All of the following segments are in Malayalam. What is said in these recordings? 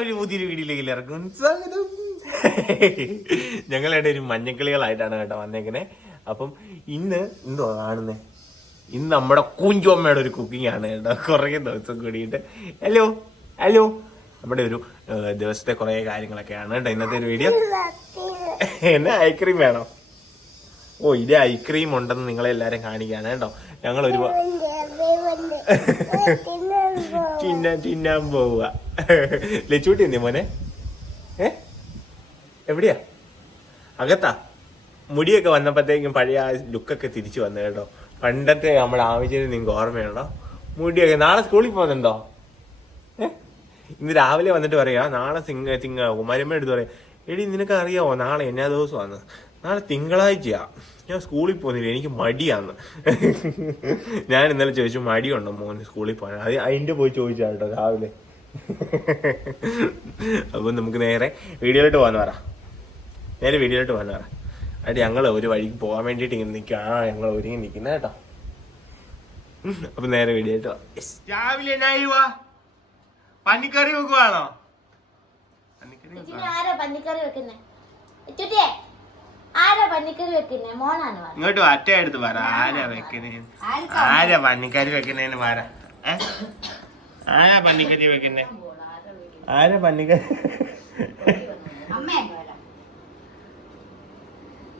ഒരു പുതിയൊരു വീഡിയോയിലേക്ക് ഇറക്കും സ്വാഗതം. ഞങ്ങളുടെ ഒരു മഞ്ഞക്കിളികളായിട്ടാണ് കേട്ടോ വന്നേക്കണേ. അപ്പം ഇന്ന് എന്തോ കാണുന്നേ, ഇന്ന് നമ്മുടെ കുഞ്ചോമ്മയുടെ ഒരു കുക്കിംഗ് ആണ് കേട്ടോ. കുറേ ദിവസം കൂടിയിട്ട് ഹലോ ഹലോ നമ്മുടെ ഒരു ദിവസത്തെ കുറേ കാര്യങ്ങളൊക്കെയാണ് കേട്ടോ ഇന്നത്തെ ഒരു വീഡിയോ. എന്നെ ഐസ്ക്രീം വേണോ? ഓ, ഇത് ഐസ്ക്രീം ഉണ്ടെന്ന് നിങ്ങളെല്ലാരും കാണിക്കാണ് കേട്ടോ. ഞങ്ങൾ തിന്നാൻ പോവുക. ലച്ചൂട്ടി എന്തേ മോനെ? എവിടെയാ? അകത്താ? മുടിയൊക്കെ വന്നപ്പോഴത്തേക്കും പഴയ ആ ലുക്കൊക്കെ തിരിച്ചു വന്നു കേട്ടോ. പണ്ടത്തെ നമ്മുടെ ആവശ്യത്തിന് നിങ്ങൾക്ക് ഓർമ്മയുണ്ടോ? മുടിയൊക്കെ. നാളെ സ്കൂളിൽ പോകുന്നുണ്ടോ? ഇന്ന് രാവിലെ വന്നിട്ട് പറയാ നാളെ കുമാരമ്മ എടുത്ത് പറയാം, എടി നിനക്ക് അറിയാവോ നാളെ എന്നാ ദിവസമാണ്? നാളെ തിങ്കളാഴ്ചയാ, ഞാൻ സ്കൂളിൽ പോകുന്നില്ല, എനിക്ക് മടിയാന്ന്. ഞാൻ ഇന്നലെ ചോദിച്ചു മടിയുണ്ടോ മോന് സ്കൂളിൽ പോകാൻ? അത് അതിൻ്റെ പോയി ചോദിച്ചാ കേട്ടോ രാവിലെ. അപ്പം നമുക്ക് നേരെ വീഡിയോയിലോട്ട് പോകാന്ന് പറ. അടി ഞങ്ങൾ ഒരു വഴിക്ക് പോകാൻ വേണ്ടിയിട്ട് ഇങ്ങനെ നിൽക്കുക. ഞങ്ങൾ ഒരുങ്ങി നിൽക്കുന്ന കേട്ടോ. അപ്പൊ നേരെ വീഡിയോയിട്ടോ. രാവിലെ പന്നിക്കറി വെക്കുവാണോ? ഇങ്ങോട്ട് അറ്റ എടുത്ത് പറ. ആരാ വെക്കുന്നേ? ആരാ പന്നിക്കറി വെക്കുന്നേന്ന് പറ. ആരാ പന്നിക്കറി വെക്കുന്നേ? ആരാ പന്നിക്കറി?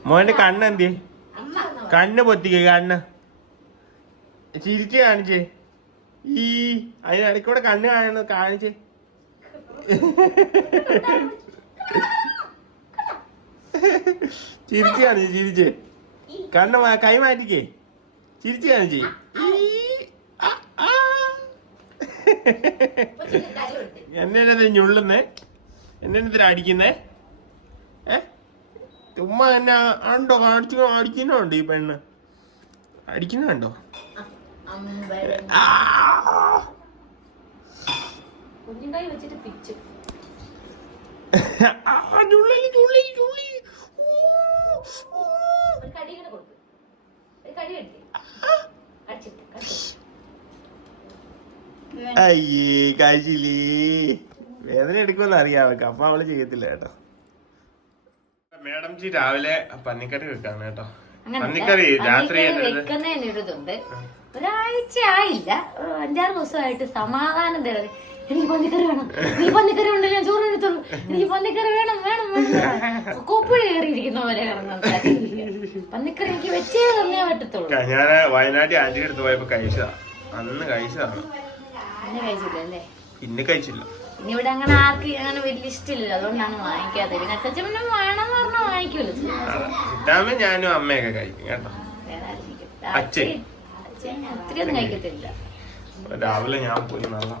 മോന്റെ കണ്ണെന്തി? കണ്ണ് പൊത്തിക്ക. കണ്ണ് ചിരിച്ച് കാണിച്ചേ. ഈ അതിനിടയ്ക്കൂടെ കണ്ണ് കാണിച്ചേ. ചിരിച്ച് കാണിച്ചേ. ചിരിച്ചേ കണ്ണ് കൈ മാറ്റിക്കേ. ചിരിച്ച് കാണിച്ചേ. എന്നെ ഞുള്ളുന്നേ? എന്നെ അടിക്കുന്നേ? ചുമ്മാ എന്നെ ഉണ്ടോ അടിക്കുന്നുണ്ടോ? ഈ പെണ്ണ് അടിക്കുന്നുണ്ടോ? അയ്യേ കാശിലേ, വേദന എടുക്കുമെന്ന് അറിയാവൊക്കെ. അപ്പൊ അവള് ചെയ്യത്തില്ല കേട്ടോ. മാഡം ജി രാവിലെ പന്നിക്കറി വെക്കാണ് കേട്ടോ. പന്നിക്കറി രാത്രി വെക്കുന്നതിനൊരിതുണ്ട്. ഒരാഴ്ച ആയില്ല, 5-6 ദിവസമായിട്ട് സമാധാനം തരാതെ എനിക്ക് പന്നിക്കറി വേണം, നീ പന്നിക്കറി ഉണ്ട്, ഞാൻ ചോറ് എടുത്തുള്ളൂ, എനിക്ക് പന്നിക്കറി വേണം വേണം വേണം. കൊപ്പുഴ കയറിയിരിക്കുന്ന പോലെ പന്നിക്കറി എനിക്ക് വെച്ചേ തന്നേ പറ്റത്തുള്ളൂ. ഞാൻ വയനാട്ടിൽ ആന്റിയുടെ അടുത്ത് പോയപ്പോ കഴിച്ചതാ. അന്ന് കഴിച്ചതാണ്. പിന്നെ കഴിച്ചില്ല. ഇനി ഇവിടെ അങ്ങനെ ആർക്കും അങ്ങനെ വലിയ ഇഷ്ടമില്ല, അതുകൊണ്ടാണ് വാങ്ങിക്കാതെ. പിന്നെ അച്ഛൻ പിന്നെ വേണമെന്ന് പറഞ്ഞാൽ വാങ്ങിക്കൂല്ലോ. ചിറ്റാമ്മ ഞാനും അമ്മയൊക്കെ കഴിക്കും കേട്ടോ. അച്ഛൻ ഒത്തിരിയൊന്നും കഴിക്കത്തില്ല. രാവിലെ ഞാൻ പോയി നല്ല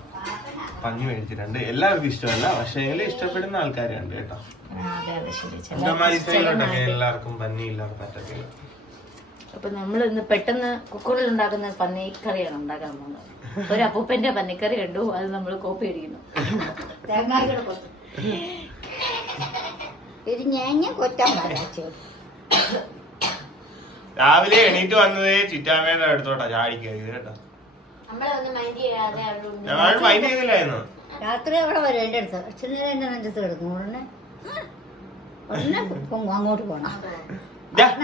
പഞ്ഞി മേടിച്ചിട്ടുണ്ട്. എല്ലാവർക്കും ഇഷ്ടമല്ല, പക്ഷേ ഇഷ്ടപ്പെടുന്ന ആൾക്കാരുണ്ട് കേട്ടോ. എല്ലാവർക്കും പന്നി ഇല്ലാതെ പറ്റത്തില്ല. അപ്പൊ നമ്മൾ ഇന്ന് പെട്ടെന്ന് കുക്കറിൽ ഉണ്ടാക്കുന്ന പന്നിക്കറിയാണ് ഉണ്ടാക്കാൻ പോകുന്നത്. ഒരു അപ്പൂപ്പന്റെ പന്നിക്കറി കണ്ടു, അത് നമ്മൾ കോപ്പി അടിക്കുന്നു. രാവിലെ എണീറ്റ് വന്നതേ ചിറ്റാമ്മയുടെ അടുത്തോട്ടാ ചാടി കയറിയത് കേട്ടോ. ഞാൻ മൈൻഡ് ചെയ്തില്ലായിരുന്നു. രാത്രി അവിടെ വരും എന്റെ അടുത്ത്. അച്ഛനെ എന്റെ നെഞ്ചത്ത് കിടക്കും. ഉടനെ അങ്ങോട്ട് പോണം,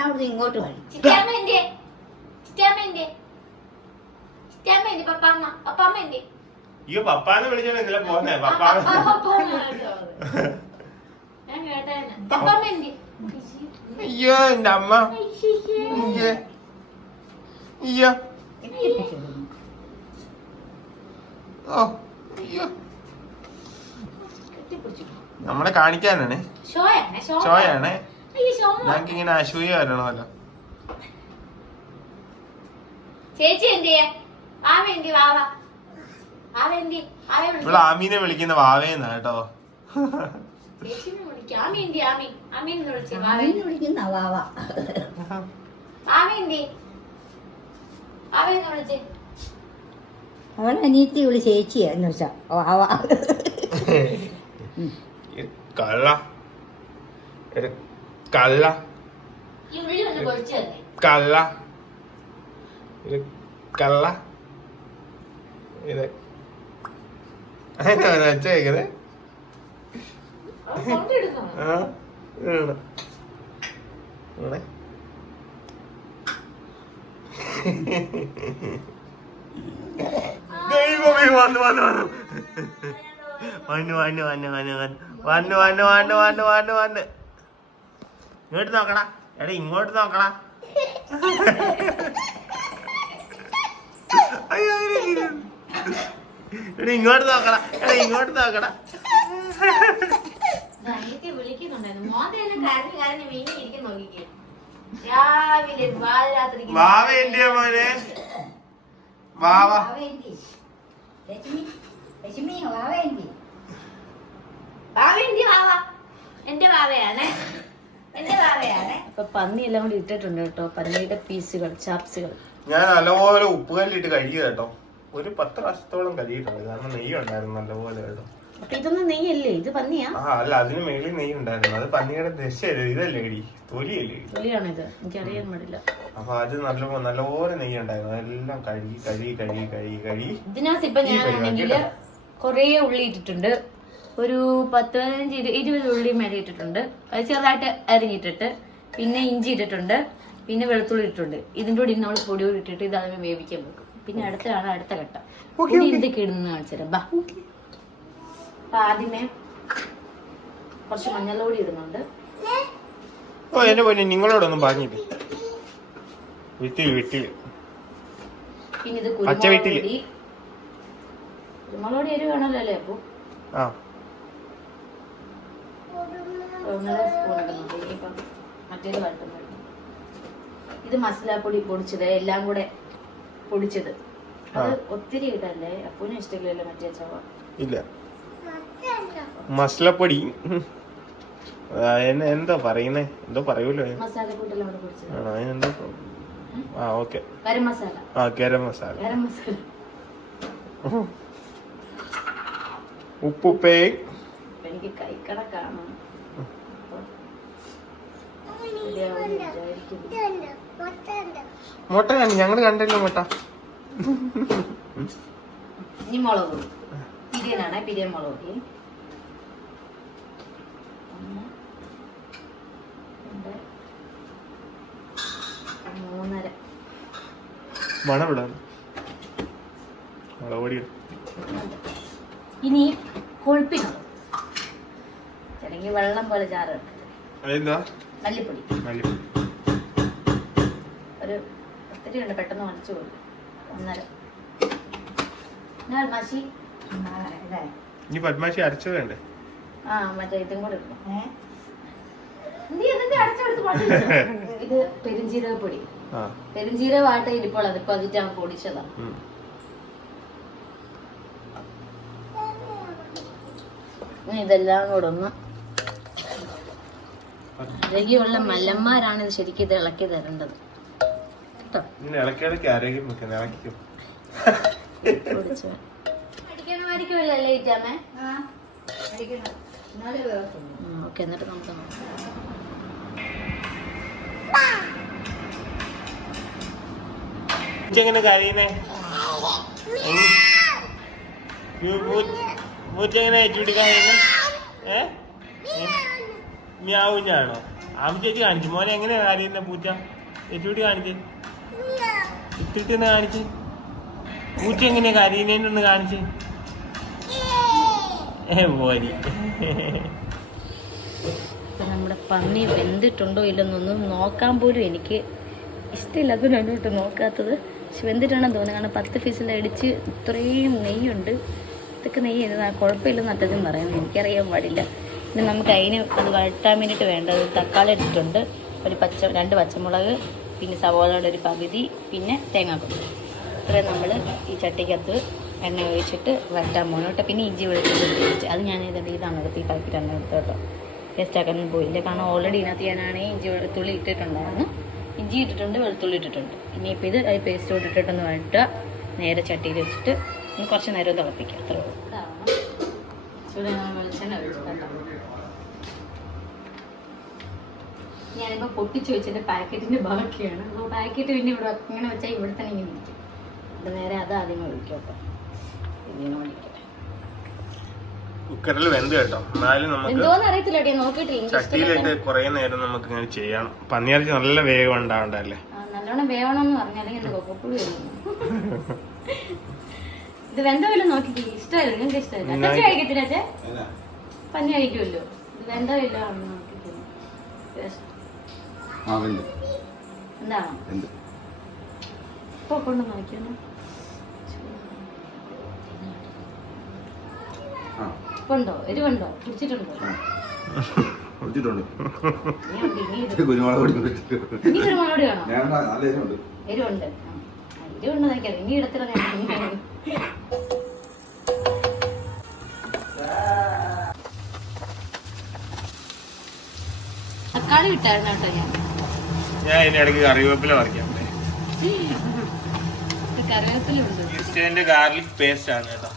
അവിടുന്ന് ഇങ്ങോട്ട് വഴി. അയ്യോ പപ്പാന്ന് വിളിച്ചോണ്ട് എന്തിനാ പോന്നേ? അയ്യോ എന്റെ അമ്മ. അയ്യോ ഓ അയ്യോ, നമ്മളെ കാണിക്കാനാണ്. ഷോയാണ്. ഞങ്ങക്ക് ഇങ്ങനെ അസൂയ വരണമല്ലോ. ചേച്ചി എന്തിയെ? ഇവിടെ ആമീനെ വിളിക്കുന്ന വാവേന്നാ കേട്ടോ. അവളെ അനിയത്തി വിളി ചേച്ചിയാ എന്ന് വെച്ചാ വാവ. കള്ള കള്ള കള്ള ഇത് കള്ള ഇത് വെച്ചേക്കത് ദൈവമേ വന്നു വന്നു വന്നു വന്നു വന്നു വന്നു വന്നു വന്നു വന്നു വന്നു വന്നു വന്നു ഇങ്ങോട്ട് നോക്കടാ എടാ ഇങ്ങോട്ട് നോക്കടാ അയ്യോ എടാ ഇങ്ങോട്ട് നോക്കടാ എടാ ഇങ്ങോട്ട് നോക്കടാ വാവ എന്റെയാ മോനെ വാവ എന്റെ വാവയാണ് അപ്പൊ പന്നി എല്ലാം കൂടി ഇട്ടിട്ടുണ്ട് കേട്ടോ. പന്നിയുടെ പീസുകൾ, ചാപ്സുകൾ. ഞാൻ നല്ലപോലെ ഉപ്പുകല്ലിട്ട് കഴുകിയത് കേട്ടോ. ഒരു 10 പ്രാവശ്യത്തോളം കഴുകിയിട്ടുണ്ട്. കാരണം നെയ്യ് ഉണ്ടായിരുന്നു നല്ലപോലെ കേട്ടോ. അപ്പൊ ഇതൊന്നും നെയ്യല്ലേ? ഇത് പന്നിയാ? ആ അല്ല, അതിന് മേളിൽ നെയ്യ് ഉണ്ടായിരുന്നു. അത് പന്നിയുടെ ദശയല്ലേ, ഇതല്ലേ ഇടി തൊലിയല്ലേ? തൊലിയാണിത്, എനിക്ക് അറിയാൻ പാടില്ല. അപ്പൊ അത് നല്ലപോലെ നെയ്യ് ഉണ്ടായിരുന്നു. അതെല്ലാം കഴുകി. ഇതിനകത്ത് ഇപ്പൊ ഞാനാണെങ്കില് കൊറേ ഉള്ളി ഇട്ടിട്ടുണ്ട്. ഒരു 10-15-20 ഉള്ളി മേലെ ഇട്ടിട്ടുണ്ട്. അത് ചെറുതായിട്ട് അരിഞ്ഞിട്ടിട്ട്, പിന്നെ ഇഞ്ചി ഇട്ടിട്ടുണ്ട്, പിന്നെ വെളുത്തുള്ളി ഇട്ടിട്ടുണ്ട്. ഇതിൻ്റെ കൂടി നമ്മൾ പൊടി കൂടി ഇട്ടിട്ട് ഇത് അതിനെ വേവിക്കാൻ വെക്കും. പിന്നെ അടുത്താണ് അടുത്ത ഘട്ടം. പൊടി എന്തൊക്കെ ഇടുന്ന കാണിച്ചുതരാം. ബാ. അപ്പൊ ആദ്യമേ കുറച്ച് മഞ്ഞൾപ്പൊടി ഇടുന്നുണ്ട്. ഓ എന്നെ പോലെ നിങ്ങളോടൊന്നും പറഞ്ഞില്ലേ? വിട്ടില് പിന്നെ ഇത് കുരുമുളക് പൊടി എരിവ് വേണമല്ലോ അല്ലേ? അപ്പൊ 1.5 സ്പൂൺ ഇടുന്നുണ്ട്. ഇനിയിപ്പം മറ്റേത് വട്ടുന്നുണ്ട്. ഇത് മസാലപ്പൊടി പൊടിച്ചത്, എല്ലാം കൂടെ പൊടിച്ചത്. അത് ഒത്തിരി ഇടല്ലേ, അപ്പൂനും ഇഷ്ടമില്ലല്ലോ മറ്റേ ചവ. ഇല്ല, മസാലപ്പൊടി എന്താ പറയുന്നേ? എന്തോ പറയൂലോ. മസാലക്കൂട്ടെല്ലാം കൂടെ പൊടിച്ചത്. ഗരം മസാല. ഗരം മസാല. ഉപ്പുപ്പേ എനിക്ക് കൈക്കണക്കാണ്. മുട്ട ഞങ്ങള് കണ്ടല്ലോ മുട്ട. ഇനി മുളക് പൊടി. പിരിയനാണ്, പിരിയൻ മുളക് പൊടി. 3.5 മണവിടാൻ മുളക് പൊടി. ഇനി കൊഴുപ്പിക്കണം, അല്ലെങ്കിൽ വെള്ളം പോലെ ചാറ്. മല്ലിപ്പൊടി ഒരു ഒത്തിരി ഉണ്ട്, പെട്ടെന്ന് വലിച്ചു കൊടുക്കും. 1.5 മഷി. ഇനി പത്മാശി അരച്ചത് വേണ്ടേ? മറ്റേ ഇതും കൂടെ ഇടണം. ഇത് പെരുംജീരകപ്പൊടി. പെരുംജീരകമായിട്ട് ഇരിപ്പോൾ അതിപ്പോ അതിട്ട് പൊടിച്ചതാണ്. ഇതെല്ലാം കൂടെ ഒന്ന് ആരോഗ്യമുള്ള മല്ലന്മാരാണ് ഇത് ശരിക്കും ഇത് ഇളക്കി തരേണ്ടത് കേട്ടോ. അടിക്കണമായിരിക്കുമല്ലേ ഇറ്റാമേ? ഓക്കെ, എന്നിട്ട് നമുക്ക് എങ്ങനെ കരയുന്നേ? പൂച്ചെങ്ങനെ മ്യാവുഞ്ഞാണോ? ആമ ചേച്ചി കാണിച്ചു മോനെ എങ്ങനെയാ കരയുന്ന പൂച്ച? ഏറ്റുകൂടി കാണിച്ച് ഇട്ടിട്ടെന്ന് കാണിച്ച്. പൂച്ച എങ്ങനെയാ കരയുന്നേന്ന് കാണിച്ച്. പോരി. നമ്മുടെ പന്നി വെന്തിട്ടുണ്ടോ ഇല്ലെന്നൊന്നും നോക്കാൻ പോലും എനിക്ക് ഇഷ്ടമില്ല. അതുകൊണ്ടാണ് കേട്ടോ നോക്കാത്തത്. പക്ഷെ വെന്തിട്ടാണെന്ന് തോന്നുന്നത്. കാരണം 10 പീസിൽ അടിച്ച് ഇത്രയും നെയ്യുണ്ട്. ഇതൊക്കെ നെയ്യ് കുഴപ്പമില്ലെന്ന് അറ്റത്തും പറയാം, എനിക്കറിയാൻ പാടില്ല. പിന്നെ നമുക്ക് അതിന് അത് വഴറ്റാൻ വേണ്ടിയിട്ട് വേണ്ടത് തക്കാളി ഇട്ടിട്ടുണ്ട്, 2 പച്ചമുളക്, പിന്നെ സവോളയുടെ ഒരു പകുതി, പിന്നെ തേങ്ങാക്കൊത്ത്. ഇത്രയും നമ്മൾ ഈ ചട്ടിക്കകത്ത് എണ്ണ ഒഴിച്ചിട്ട് വഴറ്റാൻ പോകണം കേട്ടോ. പിന്നെ ഇഞ്ചി വെളുത്തുള്ളി അത് ഞാൻ ഇതാണ് ഈ പാക്കറ്റാണ് എടുത്തത് കേട്ടോ. ടേസ്റ്റ് ആക്കാനൊന്നും പോയില്ല, കാരണം ഓൾറെഡി ഇതിനകത്ത് ഞാനാണെങ്കിൽ ഇഞ്ചി വെളുത്തുള്ളി ഇട്ടിട്ടുണ്ടായിരുന്നു. ഇഞ്ചി ഇട്ടിട്ടുണ്ട്, വെളുത്തുള്ളി ഇട്ടിട്ടുണ്ട്. ഇനിയിപ്പോൾ ഇത് പേസ്റ്റോട് ഇട്ടിട്ടൊന്ന് വഴറ്റുക. നേരെ ചട്ടിയിൽ വെച്ചിട്ട് കുറച്ച് നേരം തിളപ്പിക്കുക. അത്ര വെളിച്ചെണ്ണ ഒഴിച്ചിട്ടുണ്ടാവും. ഞാനിപ്പോ പൊട്ടിച്ചു വെച്ചതിന്റെ പാക്കറ്റിന്റെ ബാക്കിയാണ്. അപ്പൊ പാക്കറ്റ് പിന്നെ ഇവിടെ ഇങ്ങനെ വെച്ചാൽ ഇവിടെ തന്നെ ഇങ്ങനെ ഇരിക്കും. അത് നേരെ അത് ആദ്യം ഒഴിക്കോട്ടെ. ഇങ്ങനെ ഒഴിക്കട്ടെ. കുക്കറിൽ വെന്ത് കേട്ടോ. എന്നാലും നമുക്ക് എന്തോന്ന് അറിയത്തില്ല, നോക്കിയിട്ടില്ല. ചട്ടിയിലിട്ട് കുറെ നേരം നമുക്ക് ഇങ്ങനെ ചെയ്യണം. പന്നിയിറച്ചി നല്ല വേഗം ഉണ്ടാവണ്ടല്ലേ. നല്ലോണം വേവണമെന്ന് പറഞ്ഞാൽ എന്റെ കൊക്കപ്പുളി വരുന്നു. ഇത് വെന്ത വല്ലതും നോക്കിട്ട് ഇഷ്ടമല്ല, നിങ്ങൾക്ക് ഇഷ്ടമല്ല. അച്ഛൻ കഴിക്കത്തില്ല? അച്ഛൻ പന്നി കഴിക്കുമല്ലോ. ഇത് വെന്ത വല്ല നോക്കിട്ട് എന്താണോ ഇപ്പൊ കൊണ്ട് നോക്കിയൊന്നു. ഉണ്ടോ എരിവുണ്ടോ? കുടിച്ചിട്ടുണ്ടോ? കുരുമുളക് വേണോ? എരിവുണ്ട്. എരിവുണ്ട് നോക്കിയാൽ ഇനി ഇടത്തില്ല. തക്കാളി ഇട്ടായിരുന്നു കേട്ടോ ഞാൻ ഇതിനിടയ്ക്ക് കറിവേപ്പില പറിക്കാം. കറിവേപ്പില ഉണ്ട്. ഈസ്റ്റേന്റെ ഗാർലിക് പേസ്റ്റ് ആണ് കേട്ടോ.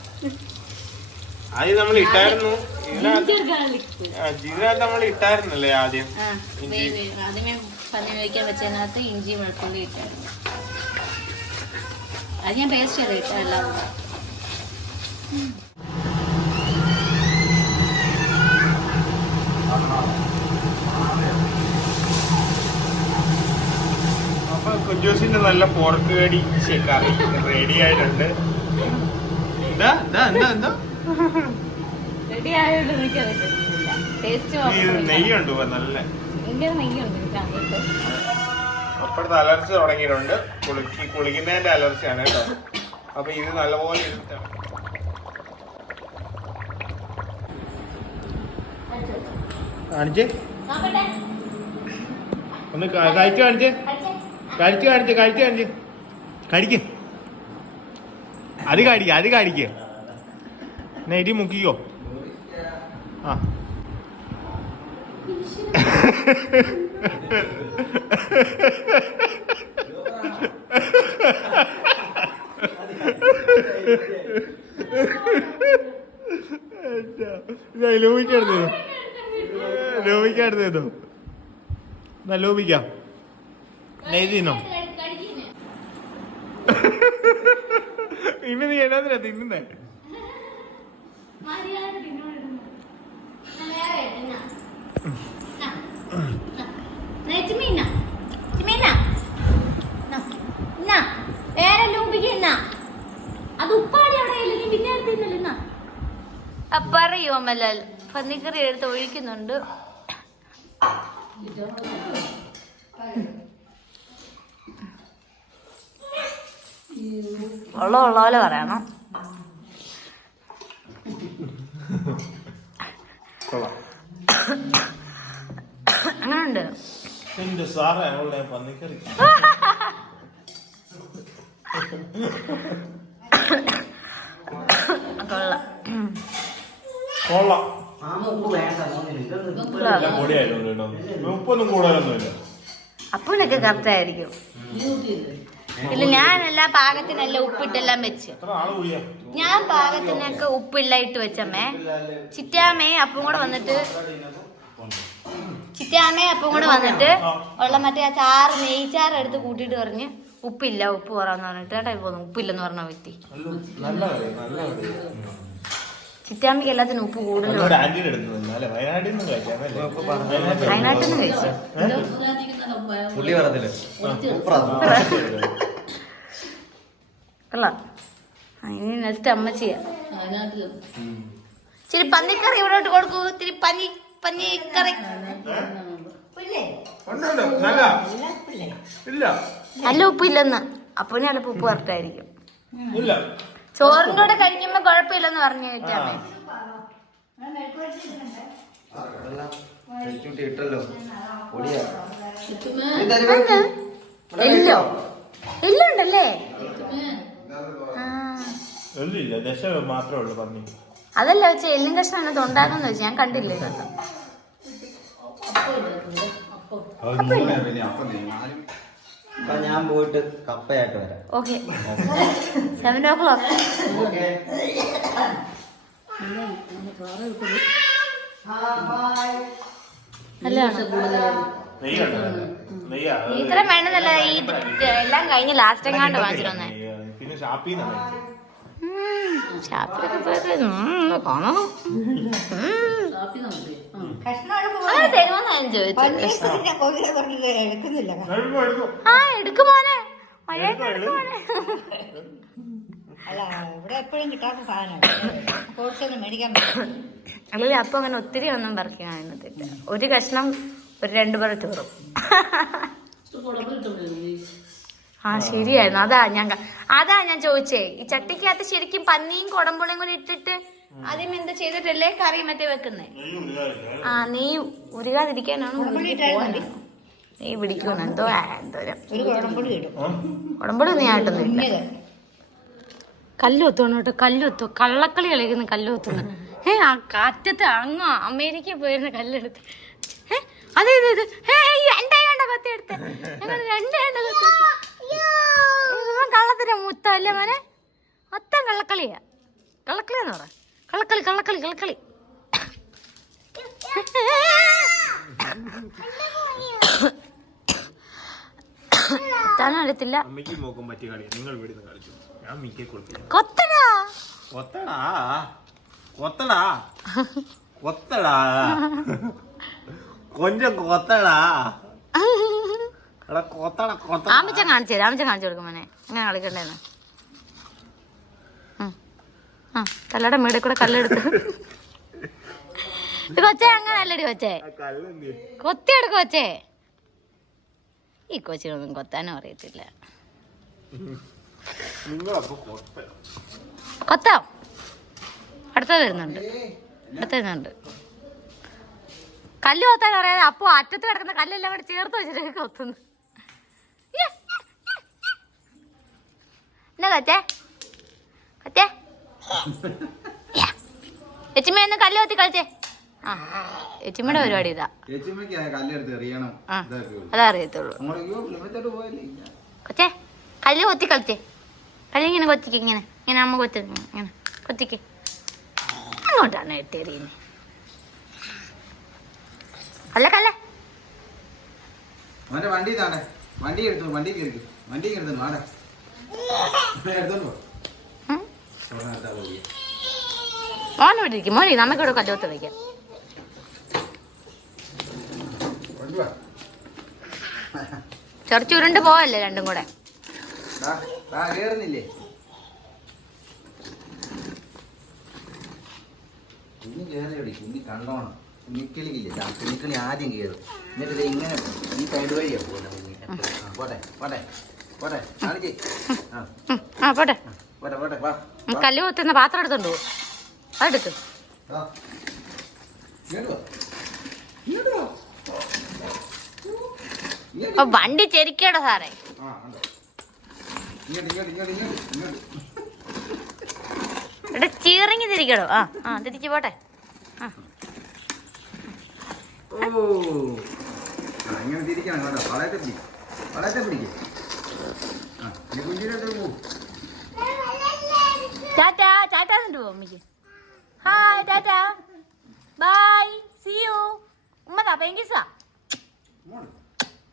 ആദ്യം നമ്മൾ ഇട്ടായിരുന്നു. ഇതിനകത്ത് നമ്മൾ ഇട്ടായിരുന്നല്ലേ ആദ്യം? ആദ്യമേ പന്നി വേവിക്കാൻ വെച്ചതിനകത്ത് ഇഞ്ചി വെളുത്തുള്ളി ഇട്ടായിരുന്നു. അത് ഞാൻ പേസ്റ്റ് ചെയ്ത് ഇട്ട എല്ലാം കൂടെ. അപ്പൊ കുഞ്ചൂസിന്റെ നല്ല പോർക്ക് കടി കറി റെഡി ആയിട്ടുണ്ട്. എന്താ എന്താ എന്താ എന്താ റെഡി ആയോണ്ട് എനിക്കറിയില്ല. ടേസ്റ്റ് നെയ്യുണ്ട് നല്ല. എന്റെ നെയ്യുണ്ട് എനിക്ക്. അപ്പോഴത്തെ അലർജി തുടങ്ങിയിട്ടുണ്ട്. കുളിക്കുന്നതിന്റെ അലർജിയാണ് കേട്ടോ. അപ്പൊ ഇത് നല്ലപോലെ ഇരുട്ടാണ്. കാണിച്ചേ ഒന്ന് കഴിച്ചു കാണിച്ചേ. കടിക്ക്. അത് കടിക്ക്. നെയ്തി മുക്കിക്കോ. ആ ലോപിക്കടുത്തോ ലോപിക്കാം. നെയ്തിന്നോ? ഇന്ന് നീ എന്നാ തിന്നുന്നേ? അത് ഉപ്പാടി അവിടെ പിന്നെ എടുത്തില്ല. പറയോ മല്ലാൽ പന്നിക്കറി എടുത്ത് ഒഴിക്കുന്നുണ്ട്. ഉള്ള പോലെ പറയണം. അങ്ങനുണ്ട്. പന്നിക്കറി കൊള്ളാം. ഉപ്പൊന്നും കൂടുതലൊന്നുമില്ല. അപ്പോഴൊക്കെ കറക്റ്റ് ആയിരിക്കും. ഇല്ല, ഞാനെല്ലാം പാകത്തിനെല്ലാം ഉപ്പിട്ടെല്ലാം വെച്ച്. ഞാൻ പാകത്തിനൊക്കെ ഉപ്പെല്ലാം ഇട്ട് വെച്ചമ്മേ. ചിറ്റാമ്മയും അപ്പം കൂടെ വന്നിട്ട് ഉള്ള മറ്റേ ആ ചാറ് നെയ്ച്ചാറ് എടുത്ത് കൂട്ടിയിട്ട് പറഞ്ഞ് ഉപ്പില്ല, ഉപ്പ് കുറവെന്ന് പറഞ്ഞിട്ട് കേട്ടോ പോന്നു. ഉപ്പില്ലെന്ന് പറഞ്ഞ വ്യക്തി. ചിറ്റാമ്മയ്ക്ക് എല്ലാത്തിനും ഉപ്പ് കൂടുതലും. വയനാട്ടിൽ നിന്ന് കഴിച്ചു. ഇനി നെക്സ്റ്റ് അമ്മ ചെയ്യാം. ഇച്ചിരി പന്നിക്കറി ഇവിടോട്ട് കൊടുക്കൂ. ഇത്തിരി പന്നിക്കറി നല്ല ഉപ്പില്ലെന്ന്. അപ്പൊ ചിലപ്പോ ഉപ്പ് കറക്റ്റായിരിക്കും. ചോറിൻ്റെ കൂടെ കഴിക്കുമ്പോ കുഴപ്പമില്ലെന്ന് പറഞ്ഞു കേട്ടാമേ. എല്ലുണ്ടല്ലേ? അതല്ല വെച്ച് എല്ലും കഷ്ണം അതിനകത്ത് ഉണ്ടാകുന്ന വെച്ച് ഞാൻ കണ്ടില്ലേ കേട്ടോ. ഞാൻ പോയിട്ട് കപ്പയായിട്ട് വരാം. Okay, 7 o'clock. അല്ല ഇത്ര വേണ്ടതല്ല ഈ എല്ലാം കഴിഞ്ഞ് ലാസ്റ്റ് എങ്ങാണ്ട് വാങ്ങിച്ചിരുന്നേ. പിന്നെ ഷാപ്പിന്ന് ഷാപ്പിലൊക്കെ പോയത് കാണണം. കഷ്ണം തരുമോന്നാ ഞാൻ ചോദിച്ചത്. എടുക്കുന്നില്ല. ആ എടുക്കും മോനെ, മഴയൊക്കെ എടുക്കും മോനെ. അല്ല ഇവിടെ എപ്പോഴും കിട്ടാത്ത സാധനമാണ്, കുറച്ചൊന്നും മേടിക്കാൻ പറ്റും. അല്ലെങ്കിൽ അപ്പൊ അങ്ങനെ ഒത്തിരി ഒന്നും പറിക്കാൻ ഇന്നത്തെ ഒരു കഷ്ണം ഒരു 2 പേർ ചോറും. ആ ശരിയായിരുന്നു. അതാ ഞാൻ ചോദിച്ചേ, ഈ ചട്ടിക്കകത്ത് ശരിക്കും പന്നിയും കുടമ്പുളിയും കൂടി ഇട്ടിട്ട് ആദ്യം എന്താ ചെയ്തിട്ടല്ലേ കറി മറ്റേ വെക്കുന്നേ? ആ നീ ഉരുകാതിരിക്കാനാണോ നീ പിടിക്കണം? എന്തോരം കുടമ്പുളി നീ ആയിട്ടൊന്നും കല്ലുത്തുന്നു കേട്ടോ, കല്ലുത്തു കള്ളക്കളി കളിക്കുന്ന കല്ലുത്തുന്നു. ആ കാറ്റത്ത് അങ്ങ് അമേരിക്ക പോയിരുന്ന കല്ലെടുത്ത് അതെ ഇത് രണ്ടേണ്ട കൊത്തിയെടുത്ത് ഞങ്ങൾ രണ്ടേണ്ട കൊത്തി. കള്ളത്തിന്റെ മുത്തല്ലേ മോനെ, മൊത്തം കള്ളക്കളിയാ. കള്ളക്കളിയാന്ന് പറ, കള്ളക്കളി കള്ളക്കളി കള്ളക്കളി. അറിയത്തില്ല. കൊത്തടാ കൊത്തടാ കൊത്തടാ കൊത്തടാ കൊഞ്ചം കൊത്തടാ കൊത്തട കൊത്ത. ആമിച്ച കാണിച്ചു തരാം, ആമിച്ച കാണിച്ചു കൊടുക്കും മോനെ എങ്ങനെ കളിക്കണ്ടേന്ന്. ആ തലയുടെ മേടെ കൂടെ കല്ലെടുത്ത് കൊച്ചേ അങ്ങനെ അല്ലടി കൊച്ചേ, കൊത്തിയെടുക്കും കൊച്ചേ. ഈ കൊച്ചിനൊന്നും കൊത്താനും അറിയത്തില്ല. കൊത്താം, അടുത്തത് വരുന്നുണ്ട്, അടുത്ത വരുന്നുണ്ട്. കല്ല് കൊത്താൻ അറിയാതെ അപ്പൊ അറ്റത്ത് കിടക്കുന്ന കല്ലെല്ലാം കൂടെ ചേർത്ത് വെച്ചിട്ട് കൊത്തുന്നു. എന്നാ കൊച്ചേ കൊച്ചേ എച്ചിമ്മ കല്ല് കൊത്തി കളിച്ചേ. ആ എച്ചിമ്മയുടെ പരിപാടി ഇതാ, അതാ അറിയത്തുള്ളൂ. കൊച്ചേ കല്ല് കൊത്തി കളിച്ചേ, കല്ല് ഇങ്ങനെ കൊത്തിക്ക്, ഇങ്ങനെ ഇങ്ങനെ അമ്മ കൊത്തി ഇങ്ങനെ കൊത്തിക്ക്. അങ്ങോട്ടാണ് ഇട്ടെറിയുന്നത്. അല്ല കല്ലേ വണ്ടി വണ്ടി എടുത്തു, വണ്ടി കയറി, വണ്ടി എടുത്തു നാടെ മോനോട്ട് ഇരിക്കും. മോനെ നമുക്കിവിടെ കല്ലോത്ത് വയ്ക്കാം. ചെറുച്ചുരുണ്ട് പോവല്ലേ രണ്ടും കൂടെ. കേറുന്നില്ലേ? കുഞ്ഞി കയറി, കുഞ്ഞി കണ്ടോണം. കുഞ്ഞിക്കിളിക്കില്ലേ, കുഞ്ഞിക്കിളി ആദ്യം കയറും, എന്നിട്ട് ഇങ്ങനെ ഈ സൈഡ് വഴിയാ പോകുന്നത്. പോട്ടെ പോട്ടെ പോട്ടെ കാണിച്ചേ. ആ പോട്ടെ പോട്ടെ പോട്ടെ വാ. കല്ല് കൊത്തുന്ന പാത്രം എടുത്തോണ്ട് പോകും, അതെടുക്കും. വണ്ടി ചെരിക്കടോ സാറേ. ഇവിടെ ചീറിങ്ങി തിരിക്കടോ. ആ തിരിച്ചു പോട്ടെ. ഓ ഇങ്ങനെ തിരിക്കണം കേട്ടോ, വളയത്തെ പിടിക്കും, വളയത്തെ പിടിക്കും. ടാറ്റാ ടാറ്റാ എന്നിട്ട് പോകും അമ്മയ്ക്ക്. Hi tata bye see you. ഉമ്മതാ പെങ്കിസാ,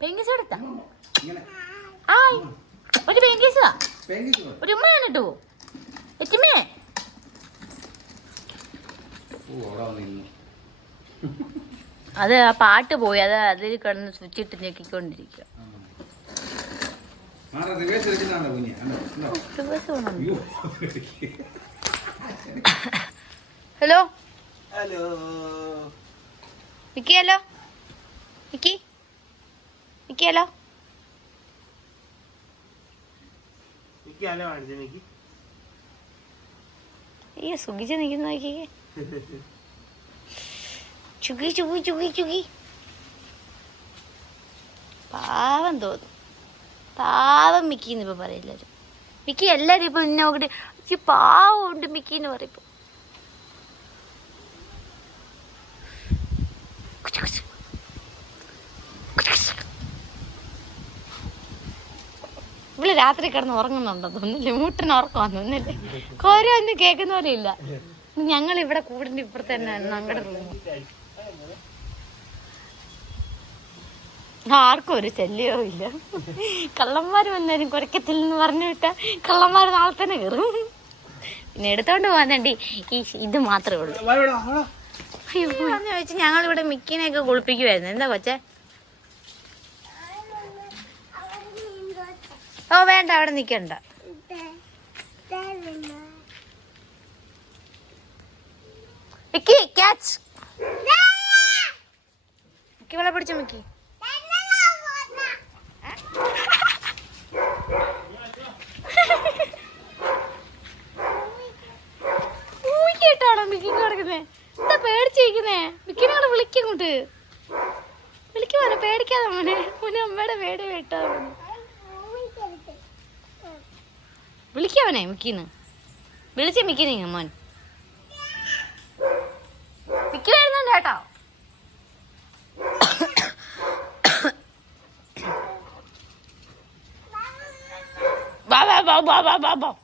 പെങ്കിസ് എടുത്താ. ഹായ് ഒരു പെങ്കിസാ, ഒരു ഉമ്മയാണ് കേട്ടോ എറ്റുമേ. അത് ആ പാട്ട് പോയി, അത് അതിൽ കിടന്ന് സ്വിച്ച് ഇട്ട് ഞെക്കിക്കൊണ്ടിരിക്കുക. ഹലോ ഹലോ വിക്കി, ഹലോ വിക്കി, വിക്കി ഹലോ. ഈ സുഖിച്ച് നിൽക്കുന്ന നോക്കിക്കേ, ചുകി ചുകി ചുകി ചുകി. പാവം തോന്നും, പാവം മിക്കിന്ന് ഇപ്പൊ പറയില്ലാരും. മിക്കി എല്ലാരും ഇപ്പൊ ഇന്നെ നോക്കിട്ട് പാവം ഉണ്ട് മിക്കിന്ന് പറയിപ്പോ. ഇവിടെ രാത്രി കിടന്ന് ഉറങ്ങുന്നുണ്ടോ തോന്നില്ലേ, മൂട്ടിന് ഉറക്കം വന്നില്ലേ, കോരൊന്നും കേൾക്കുന്ന പോലെ ഇല്ല. ഞങ്ങൾ ഇവിടെ കൂടിന്റെ ഇപ്പുറത്ത് തന്നെ ഞങ്ങളുടെ റൂം. ആർക്കും ഒരു ശല്യവും ഇല്ല. കള്ളന്മാര് വന്നാലും കുരക്കത്തില്ലെന്ന് പറഞ്ഞു വിട്ടാ കള്ളന്മാര് നാളെ തന്നെ കയറും. പിന്നെ എടുത്തോണ്ട് പോകാൻ ഈ ഇത് മാത്രമേ ഉള്ളൂ. അയ്യോ ചോദിച്ചു ഞങ്ങളിവിടെ മിക്കിനെയൊക്കെ കുളിപ്പിക്കുമായിരുന്നു. എന്താ കൊച്ചേ? ഓ വേണ്ട, അവിടെ നിക്കണ്ട. Mickey catch. മിക്കി വെള്ളം പിടിച്ചോ മിക്കി. ൂട്ടാണോ മിക്കി കിടക്കുന്നേ? എന്താ പേടിച്ചിരിക്കുന്നേ? മിക്കിനെ അവിടെ വിളിക്കങ്ങോട്ട്. വിളിക്കുമോനെ, പേടിക്കാതെ മോനെ. മോനെ അമ്മയുടെ പേടി വേട്ടാ. വിളിക്കാവനെ മിക്കിന്ന്. വിളിച്ച മിക്കി നീങ്ങ മോൻ. മിക്കി വരുന്നുണ്ട് കേട്ടോ. ബാ ബാ ബാ ബാ ബാ ബാ.